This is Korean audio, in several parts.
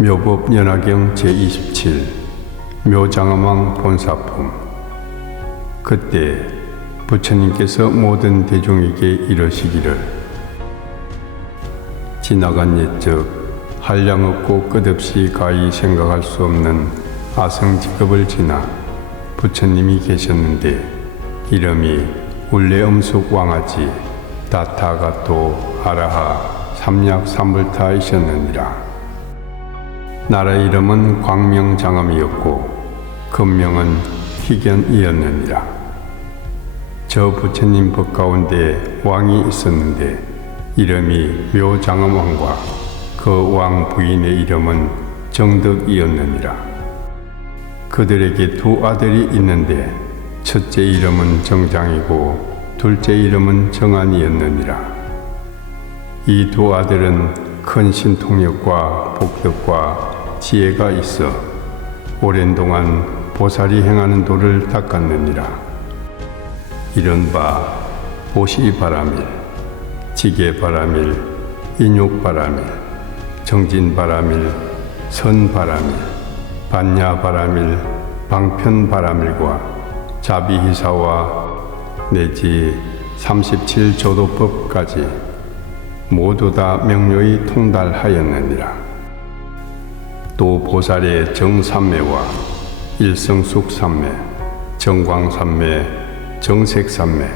묘법 연화경 제27 묘장엄왕 본사품. 그때 부처님께서 모든 대중에게 이러시기를, 지나간 옛적 한량없고 끝없이 가히 생각할 수 없는 아성직업을 지나 부처님이 계셨는데, 이름이 울레엄숙 왕아지 다타가토 아라하 삼약삼불타이셨느니라. 나라 이름은 광명장엄이었고 근명은 희견이었느니라. 저 부처님 법 가운데 왕이 있었는데 이름이 묘장엄왕과 그 왕 부인의 이름은 정덕이었느니라. 그들에게 두 아들이 있는데 첫째 이름은 정장이고 둘째 이름은 정안이었느니라. 이 두 아들은 큰 신통력과 복덕과 지혜가 있어 오랜 동안 보살이 행하는 도를 닦았느니라. 이른바 보시바라밀, 지게바라밀, 인욕바라밀, 정진바라밀, 선바라밀, 반야바라밀, 방편바라밀과 자비희사와 내지 37조도법까지 모두 다 명료히 통달하였느니라. 또 보살의 정삼매와 일성숙삼매, 정광삼매, 정색삼매,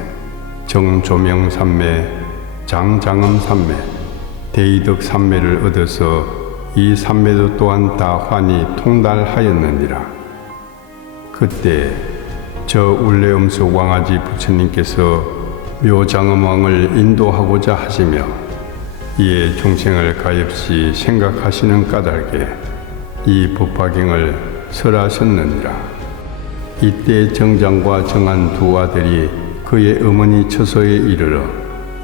정조명삼매, 장장엄삼매, 대이덕삼매를 얻어서 이 삼매도 또한 다 환히 통달하였느니라. 그때 저 울레엄숙 왕아지 부처님께서 묘장엄왕을 인도하고자 하시며 이에 중생을 가엾이 생각하시는 까닭에 이 법화경을 설하셨느니라. 이때 정장과 정안 두 아들이 그의 어머니 처소에 이르러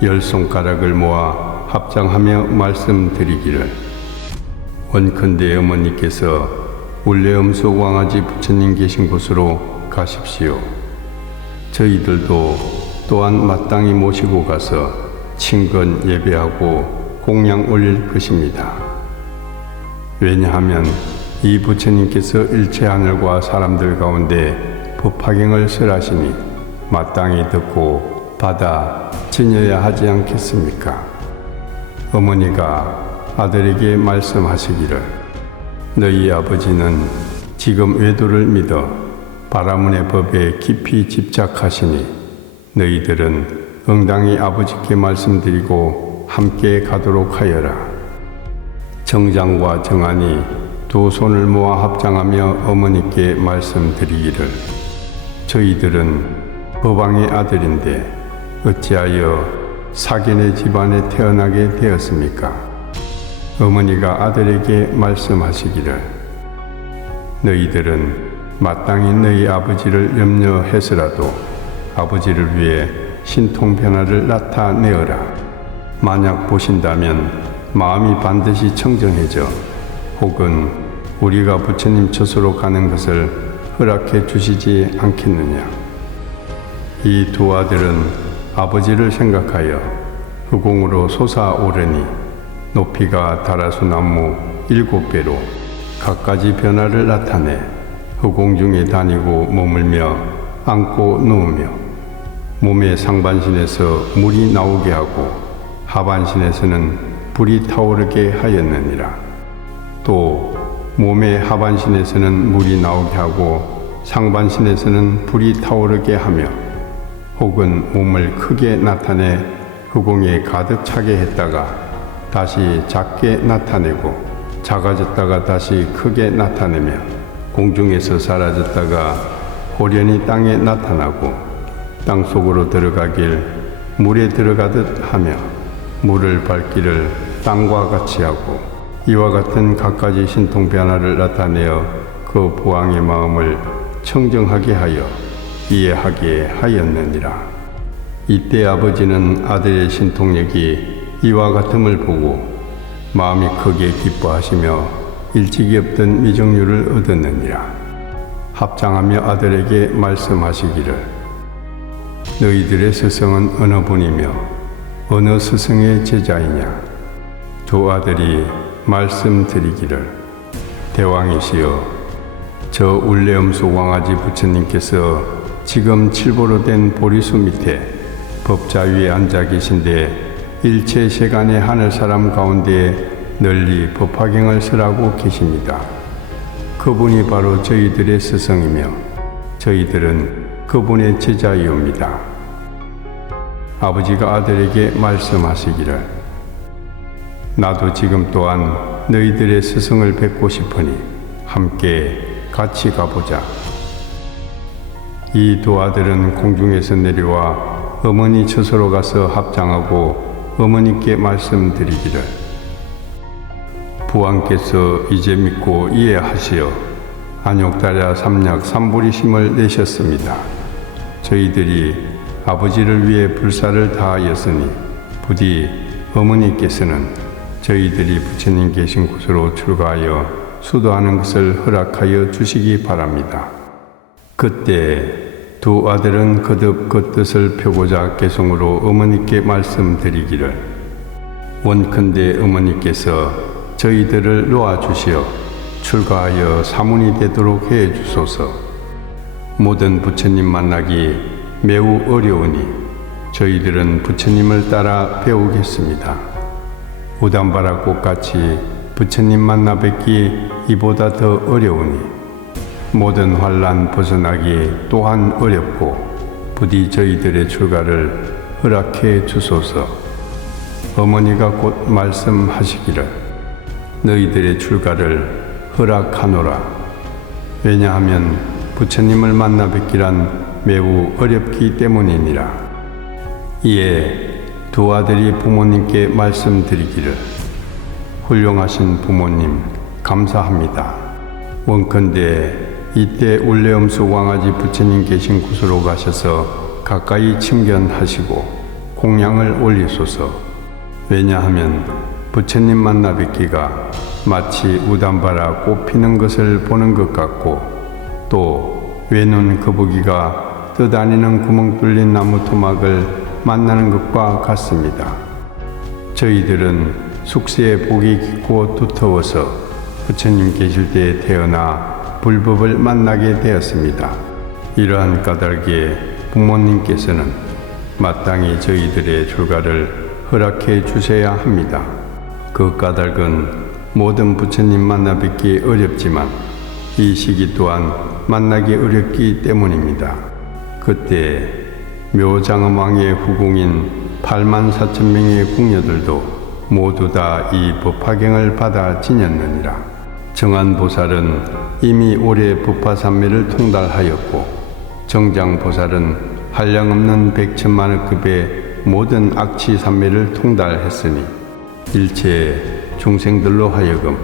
10손가락을 모아 합장하며 말씀드리기를, 원컨대 어머니께서 울레엄숙 왕아지 부처님 계신 곳으로 가십시오. 저희들도 또한 마땅히 모시고 가서 친근 예배하고 공양 올릴 것입니다. 왜냐하면 이 부처님께서 일체 하늘과 사람들 가운데 법화경을 설하시니 마땅히 듣고 받아 지녀야 하지 않겠습니까? 어머니가 아들에게 말씀하시기를, 너희 아버지는 지금 외도를 믿어 바라문의 법에 깊이 집착하시니 너희들은 응당히 아버지께 말씀드리고 함께 가도록 하여라. 정장과 정안이 두 손을 모아 합장하며 어머니께 말씀드리기를, 저희들은 법왕의 아들인데 어찌하여 사견의 집안에 태어나게 되었습니까? 어머니가 아들에게 말씀하시기를, 너희들은 마땅히 너희 아버지를 염려해서라도 아버지를 위해 신통변화를 나타내어라. 만약 보신다면 마음이 반드시 청정해져 혹은 우리가 부처님 처소로 가는 것을 허락해 주시지 않겠느냐. 이 두 아들은 아버지를 생각하여 후공으로 솟아오르니 높이가 다라수나무 7배로 갖가지 변화를 나타내 후공 중에 다니고 머물며 앉고 누우며 몸의 상반신에서 물이 나오게 하고 하반신에서는 불이 타오르게 하였느니라. 또 몸의 하반신에서는 물이 나오게 하고 상반신에서는 불이 타오르게 하며 혹은 몸을 크게 나타내 후공에 가득 차게 했다가 다시 작게 나타내고 작아졌다가 다시 크게 나타내며 공중에서 사라졌다가 호련히 땅에 나타나고 땅속으로 들어가길 물에 들어가듯 하며 물을 밟기를 땅과 같이 하고 이와 같은 갖가지 신통 변화를 나타내어 그 부왕의 마음을 청정하게 하여 이해하게 하였느니라. 이때 아버지는 아들의 신통력이 이와 같음을 보고 마음이 크게 기뻐하시며 일찍이 없던 미정유를 얻었느니라. 합장하며 아들에게 말씀하시기를, 너희들의 스승은 어느 분이며 어느 스승의 제자이냐? 두 아들이 말씀드리기를, 대왕이시여, 저 울레엄수 왕아지 부처님께서 지금 칠보로 된 보리수 밑에 법자 위에 앉아 계신데 일체 세간의 하늘 사람 가운데 널리 법화경을 설하고 계십니다. 그분이 바로 저희들의 스승이며 저희들은 그분의 제자이옵니다. 아버지가 아들에게 말씀하시기를, 나도 지금 또한 너희들의 스승을 뵙고 싶으니 함께 같이 가보자. 이 두 아들은 공중에서 내려와 어머니 처소로 가서 합장하고 어머니께 말씀드리기를, 부왕께서 이제 믿고 이해하시어 안욕달야 삼약 삼부리심을 내셨습니다. 저희들이 아버지를 위해 불사를 다하였으니 부디 어머니께서는 저희들이 부처님 계신 곳으로 출가하여 수도하는 것을 허락하여 주시기 바랍니다. 그때 두 아들은 거듭 그 뜻을 펴고자 개성으로 어머니께 말씀드리기를, 원컨대 어머니께서 저희들을 놓아주시어 출가하여 사문이 되도록 해 주소서. 모든 부처님 만나기 매우 어려우니 저희들은 부처님을 따라 배우겠습니다. 우담바라 꽃같이 부처님 만나 뵙기 이보다 더 어려우니 모든 환난 벗어나기 또한 어렵고 부디 저희들의 출가를 허락해 주소서. 어머니가 곧 말씀하시기를, 너희들의 출가를 허락하노라. 왜냐하면 부처님을 만나 뵙기란 매우 어렵기 때문이니라. 이에 두 아들이 부모님께 말씀드리기를, 훌륭하신 부모님 감사합니다. 원컨대 이때 울레엄수 왕아지 부처님 계신 곳으로 가셔서 가까이 침견하시고 공양을 올리소서. 왜냐하면 부처님 만나 뵙기가 마치 우담바라 꽃 피는 것을 보는 것 같고 또 외눈 거북이가 떠다니는 구멍 뚫린 나무 토막을 만나는 것과 같습니다. 저희들은 숙세에 복이 깊고 두터워서 부처님 계실 때에 태어나 불법을 만나게 되었습니다. 이러한 까닭에 부모님께서는 마땅히 저희들의 출가를 허락해 주셔야 합니다. 그 까닭은 모든 부처님 만나 뵙기 어렵지만 이 시기 또한 만나기 어렵기 때문입니다. 그때 묘장엄왕의 후궁인 84,000명의 궁녀들도 모두 다 이 법화경을 받아 지녔느니라. 정안보살은 이미 올해 법화산매를 통달하였고 정장보살은 한량없는 100,000만원급의 모든 악취산매를 통달했으니 일체 중생들로 하여금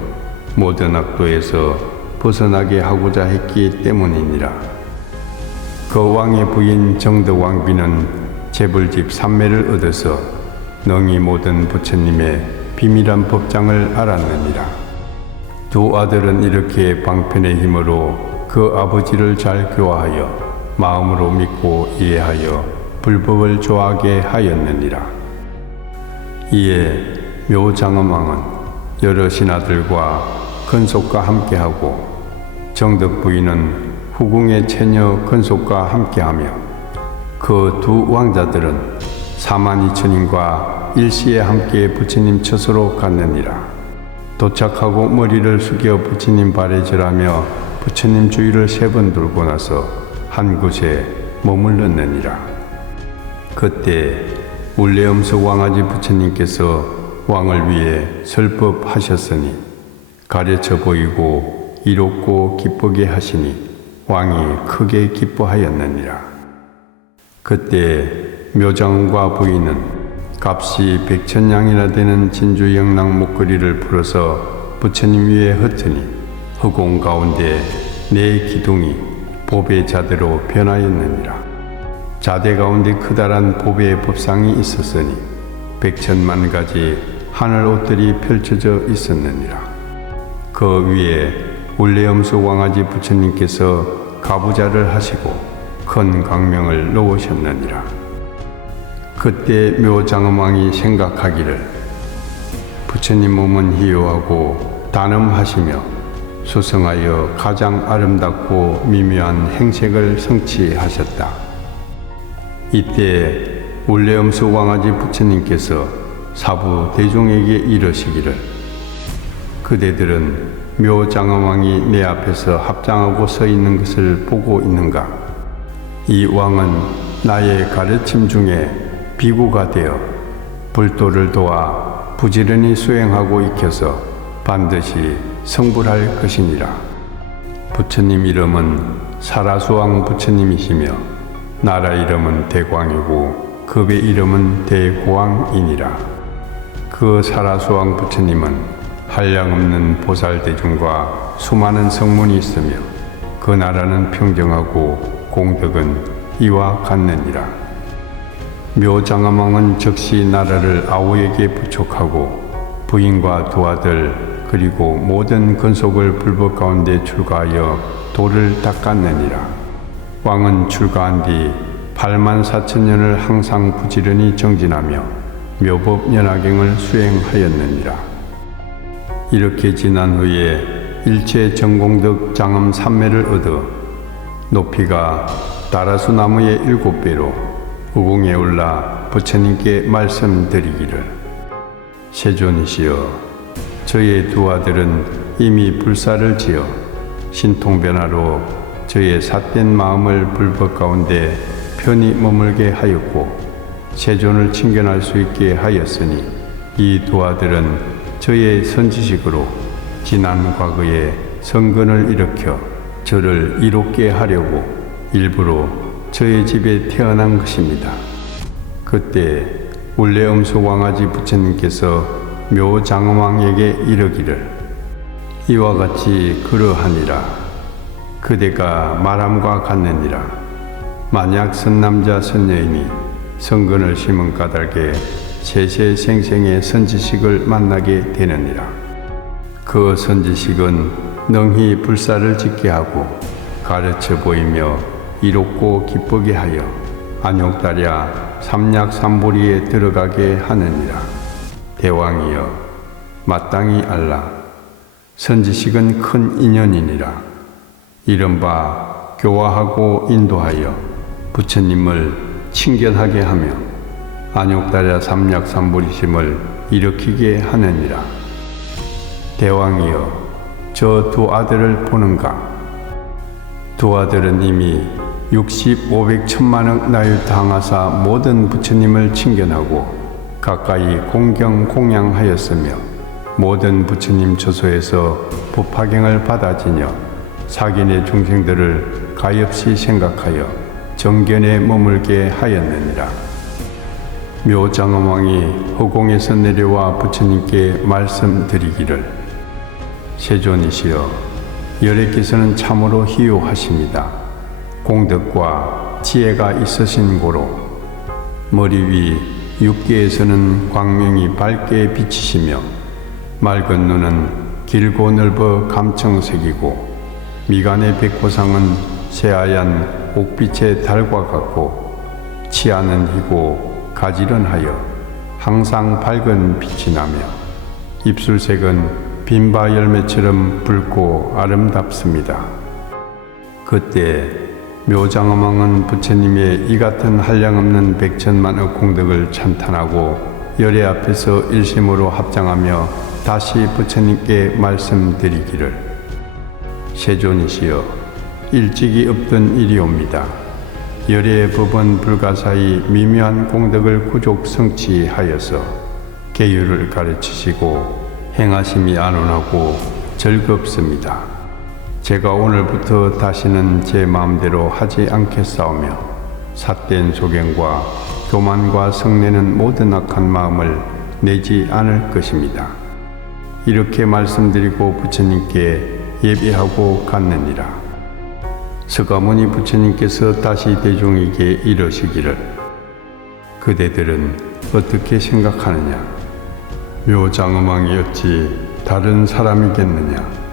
모든 악도에서 벗어나게 하고자 했기 때문이니라. 그 왕의 부인 정덕왕비는 재벌집 산매를 얻어서 능히 모든 부처님의 비밀한 법장을 알았느니라. 두 아들은 이렇게 방편의 힘으로 그 아버지를 잘 교화하여 마음으로 믿고 이해하여 불법을 좋아하게 하였느니라. 이에 묘장엄왕은 여러 신하들과 근속과 함께하고 정덕 부인은 후궁의 처녀 근속과 함께하며 그 두 왕자들은 42,000인과 일시에 함께 부처님 처소로 갔느니라. 도착하고 머리를 숙여 부처님 발에 절하며 부처님 주위를 3번 돌고 나서 한 곳에 머물렀느니라. 그때 울레엄수 왕아지 부처님께서 왕을 위해 설법하셨으니 가르쳐 보이고 이롭고 기쁘게 하시니 왕이 크게 기뻐하였느니라. 그때 묘장과 부인은 값이 100,000냥이나 되는 진주영랑 목걸이를 풀어서 부처님 위에 흩으니 허공 가운데 4기둥이 보배 자대로 변하였느니라. 자대 가운데 크다란 보배의 법상이 있었으니 100,000만 가지 하늘 옷들이 펼쳐져 있었느니라. 그 위에 울레엄수 왕아지 부처님께서 가부좌를 하시고 큰 광명을 놓으셨느니라. 그때 묘장엄왕이 생각하기를, 부처님 몸은 희유하고 단음하시며 수성하여 가장 아름답고 미묘한 행색을 성취하셨다. 이때 울레엄수 왕아지 부처님께서 사부 대중에게 이르시기를, 그대들은 묘장엄왕이 내 앞에서 합장하고 서 있는 것을 보고 있는가? 이 왕은 나의 가르침 중에 비구가 되어 불도를 도와 부지런히 수행하고 익혀서 반드시 성불할 것이니라. 부처님 이름은 사라수왕 부처님이시며 나라 이름은 대광이고 급의 이름은 대고왕이니라. 그 사라수왕 부처님은 한량없는 보살대중과 수많은 성문이 있으며 그 나라는 평정하고 공덕은 이와 같느니라. 묘장엄왕은 즉시 나라를 아우에게 부촉하고 부인과 두 아들 그리고 모든 근속을 불법 가운데 출가하여 도를 닦았느니라. 왕은 출가한 뒤 84,000년을 항상 부지런히 정진하며 묘법 연화경을 수행하였느니라. 이렇게 지난 후에 일체 전공덕 장엄 삼매를 얻어 높이가 다라수 나무의 7배로 우궁에 올라 부처님께 말씀드리기를, 세존이시여, 저의 두 아들은 이미 불사를 지어 신통변화로 저의 삿된 마음을 불법 가운데 편히 머물게 하였고 세존을 친견할 수 있게 하였으니 이 두 아들은 저의 선지식으로 지난 과거에 성근을 일으켜 저를 이롭게 하려고 일부러 저의 집에 태어난 것입니다. 그때 울레엄수 왕아지 부처님께서 묘장엄왕에게 이르기를, 이와 같이 그러하니라. 그대가 말함과 같느니라. 만약 선남자 선여인이 성근을 심은 까닭에 세세생생의 선지식을 만나게 되느니라. 그 선지식은 능히 불사를 짓게 하고 가르쳐 보이며 이롭고 기쁘게 하여 안욕달야 삼약삼보리에 들어가게 하느니라. 대왕이여, 마땅히 알라. 선지식은 큰 인연이니라. 이른바 교화하고 인도하여 부처님을 친견하게 하며 안욕달야 삼약삼보리심을 일으키게 하느니라. 대왕이여, 저 두 아들을 보는가? 두 아들은 이미 60, 500, 1000만억 나유당하사 모든 부처님을 친견하고 가까이 공경 공양하였으며 모든 부처님 처소에서 부파경을 받아지며 사견의 중생들을 가엾이 생각하여 정견에 머물게 하였느니라. 묘장엄왕이 허공에서 내려와 부처님께 말씀드리기를, 세존이시여, 열애께서는 참으로 희유하십니다. 공덕과 지혜가 있으신 고로 머리 위 육계에서는 광명이 밝게 비치시며 맑은 눈은 길고 넓어 감청색이고 미간의 백호상은 새하얀 옥빛의 달과 같고 치아는 희고 가지런하여 항상 밝은 빛이 나며 입술색은 빈바 열매처럼 붉고 아름답습니다. 그때 묘장엄왕은 부처님의 이 같은 한량없는 백천만억 공덕을 찬탄하고 열애 앞에서 일심으로 합장하며 다시 부처님께 말씀드리기를, 세존이시여, 일찍이 없던 일이옵니다. 열애의 법은 불가사의 미묘한 공덕을 구족 성취하여서 계율을 가르치시고 행하심이 안온하고 즐겁습니다. 제가 오늘부터 다시는 제 마음대로 하지 않겠사오며 삿된 소견과 교만과 성내는 모든 악한 마음을 내지 않을 것입니다. 이렇게 말씀드리고 부처님께 예배하고 갔느니라. 서가모니 부처님께서 다시 대중에게 이르시기를, 그대들은 어떻게 생각하느냐? 묘장엄왕이 어찌 다른 사람이겠느냐?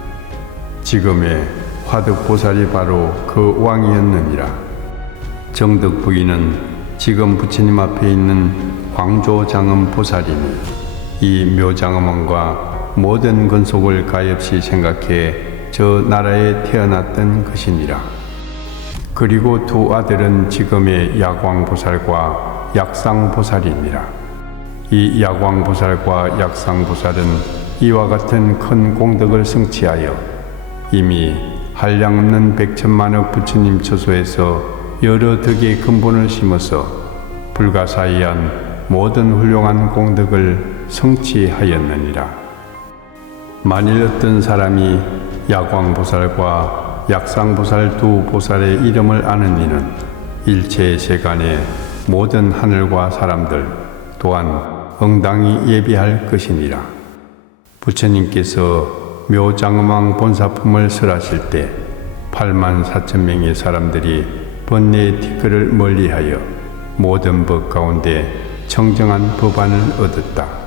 지금의 화덕보살이 바로 그 왕이었느니라. 정덕 부인은 지금 부처님 앞에 있는 광조장엄 보살이니 이 묘장엄왕과 모든 근속을 가엾이 생각해 저 나라에 태어났던 것이니라. 그리고 두 아들은 지금의 야광보살과 약상보살이니라. 이 야광보살과 약상보살은 이와 같은 큰 공덕을 성취하여 이미 한량없는 백천만억 부처님 처소에서 여러 덕의 근본을 심어서 불가사의한 모든 훌륭한 공덕을 성취하였느니라. 만일 어떤 사람이 야광보살과 약상보살 두 보살의 이름을 아는 이는 일체 세간의 모든 하늘과 사람들 또한 응당히 예비할 것이니라. 부처님께서 묘장엄왕 본사품을 설하실 때 84,000명의 사람들이 번뇌의 티끌을 멀리하여 모든 법 가운데 청정한 법안을 얻었다.